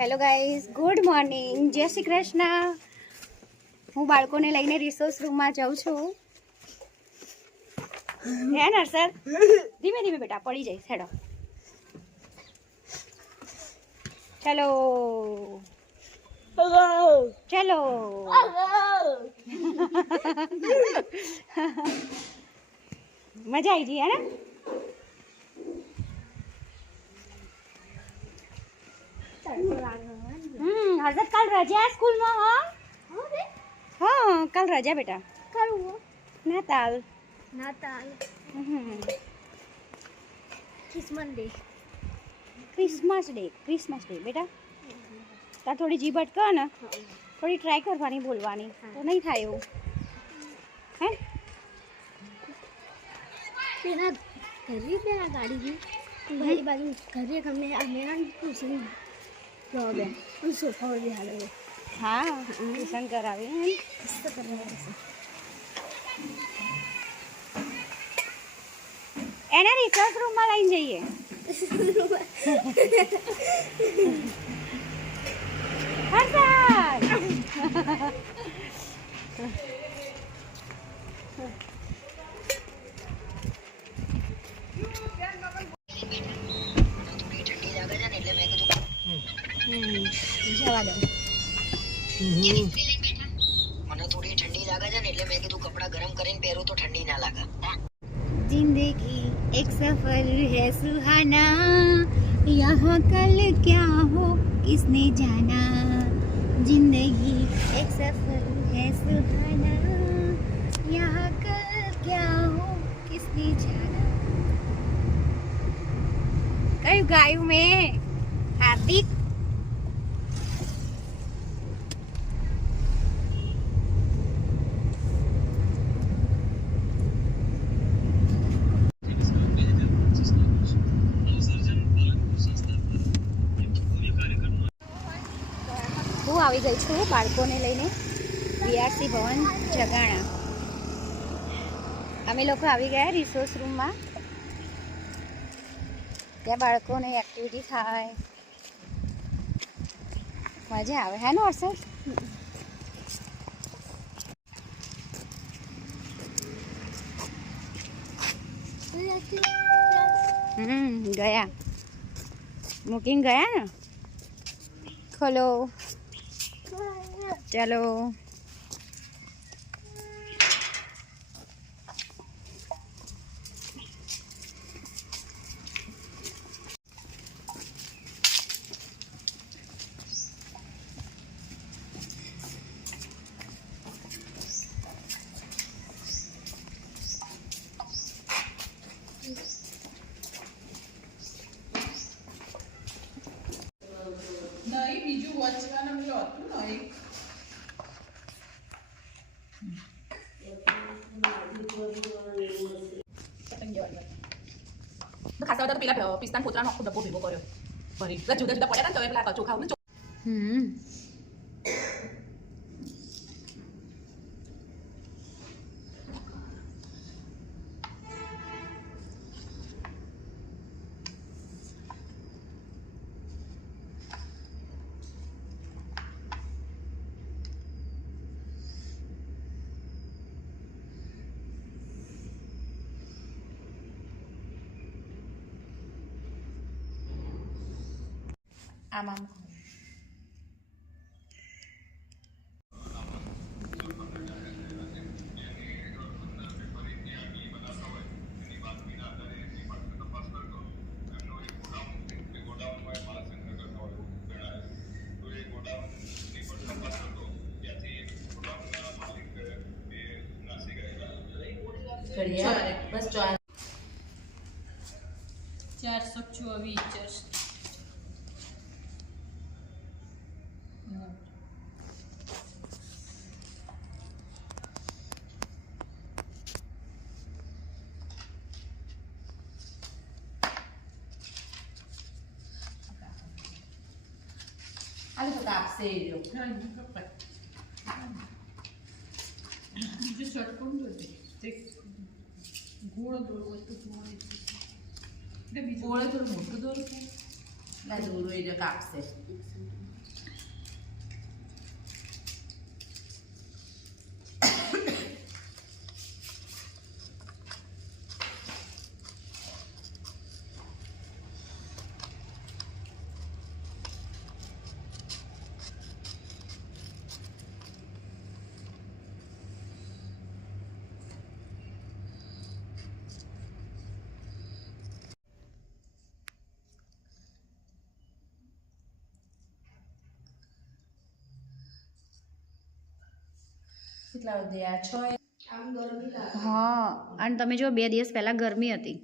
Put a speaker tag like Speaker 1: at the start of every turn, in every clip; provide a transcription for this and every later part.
Speaker 1: Hello guys good morning જય શ્રી કૃષ્ણ. હું બાળકોને લઈને રિસોર્સ રૂમમાં જાઉં છું. હે, નર્સર? ધીમે ધીમે બેટા, પડી જાય. હેડો. ચલો. ચલો. મજા આવી ગઈ, હે ને? હમ હર્ષદ કાલ રજા સ્કૂલમાં હા હા કાલ રજા બેટા નાતાલ
Speaker 2: નાતાલ
Speaker 1: હમ
Speaker 2: Christmas day
Speaker 1: Christmas day Christmas day બેટા તાર થોડી જીભ અટકો ને થોડી ટ્રાય કરવાની બોલવાની તો નહીં થાય એવું હે
Speaker 2: પેલા ઘરે પેલા ગાડી ગઈ ભાઈ બાજુ ઘરે તમને આ મેળા ટ્યુશન બેન
Speaker 1: હા ટ્યુશન કરાવી
Speaker 2: મસ્ત કરવા
Speaker 1: એને રિસર્ચ રૂમમાં લઈને જઈએ.
Speaker 3: મને થોડી ઠંડી લાગે છે ને એટલે મેં કીધું કપડા ગરમ કરીને પહેરું તો ઠંડી ના લાગે
Speaker 1: જિંદગી એક સફર હે સુહાના યહાં કલ ક્યા હો કિસને જાના જિંદગી એક સફર હે સુહાના યહાં કલ ક્યા હો કિસને જાના કયું ગાયું મેં હાર્દિક આવી ગઈ છું બાળકોને લઈને બીઆરસી ભવન જગાણા અમે લોકો આવી ગયા રિસોર્સ રૂમમાં ત્યાં બાળકોને એક્ટિવિટી થાય મજા આવે હે ને હર્ષદ હમ ગયા મૂકીને ગયા ને ખોલો
Speaker 4: 哈喽。ખાસા બધા પેલા પિસ્તાન પોતરાનો આખો ડબ્બો ભેગો કર્યો ભરી જુદા જુદા પડ્યા હતા ને તો પેલા ચોખા ને आम आम बस चार। चार सौ चौबीस tapseiro. Ai, nunca vai. Deixa eu quando গুঁড়ো দৌড়বো একটু গুঁড়ো দৌড়বো একটু দৌড়বো না দৌড়বো এটা কাটছে કેટલા વાગ્યા છ
Speaker 1: હા અને તમે જો બે દિવસ પહેલાં ગરમી હતી.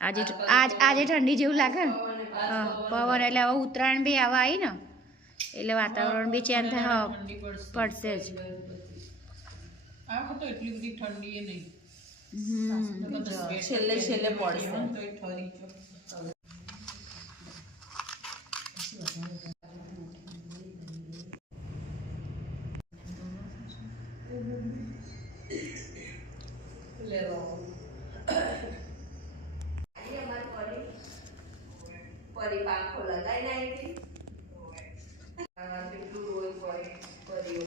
Speaker 1: આજે આજ આજે ઠંડી જેવું લાગે ને. હા પવન એટલે હવે ઉત્તરાયણ બી આવા આવી ને. એટલે વાતાવરણ બી ચેન્જ થાય. હા પડશે. જ.
Speaker 5: આ તો એટલી બધી ઠંડી નહીં.
Speaker 1: હમ.
Speaker 4: છેલ્લે છેલ્લે પડશે. પાંખો લગાઈ નાખી કેટલું પરી પરી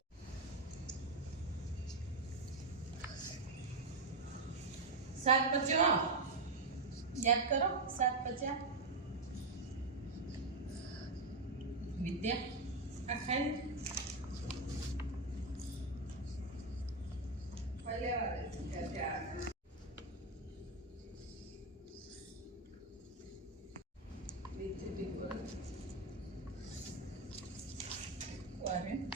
Speaker 5: સાત પચ્યો યાદ કરો સાત પચ્યા વિદ્યા, આ ખાઈ? 40.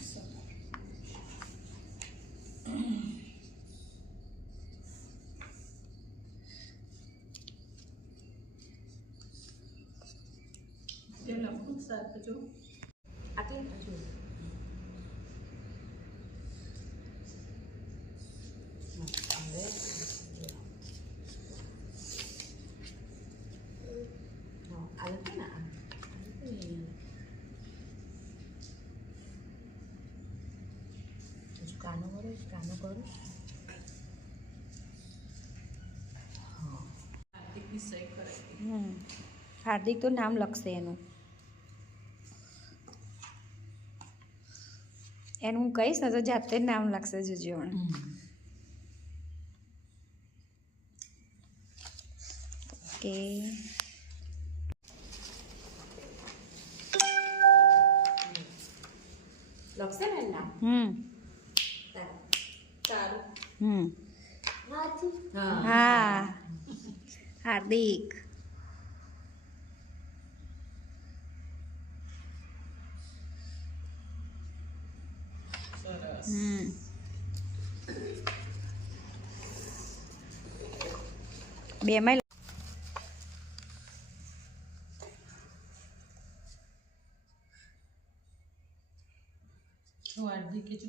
Speaker 5: Dia nak pun.
Speaker 4: Atau. કાનો કરો કાનો કરો.
Speaker 1: હાર્દિક તો નામ લખશે એનું. એનું હું કહીશ ને તો જાતે જ નામ લખશે જોજો ઓકે.
Speaker 4: લખશે ને નામ
Speaker 1: હમ.
Speaker 4: સારું.
Speaker 1: હમ.
Speaker 4: હા
Speaker 1: હા. હાર્દિક. હમ. બેમાં
Speaker 5: જો હાર્દિકે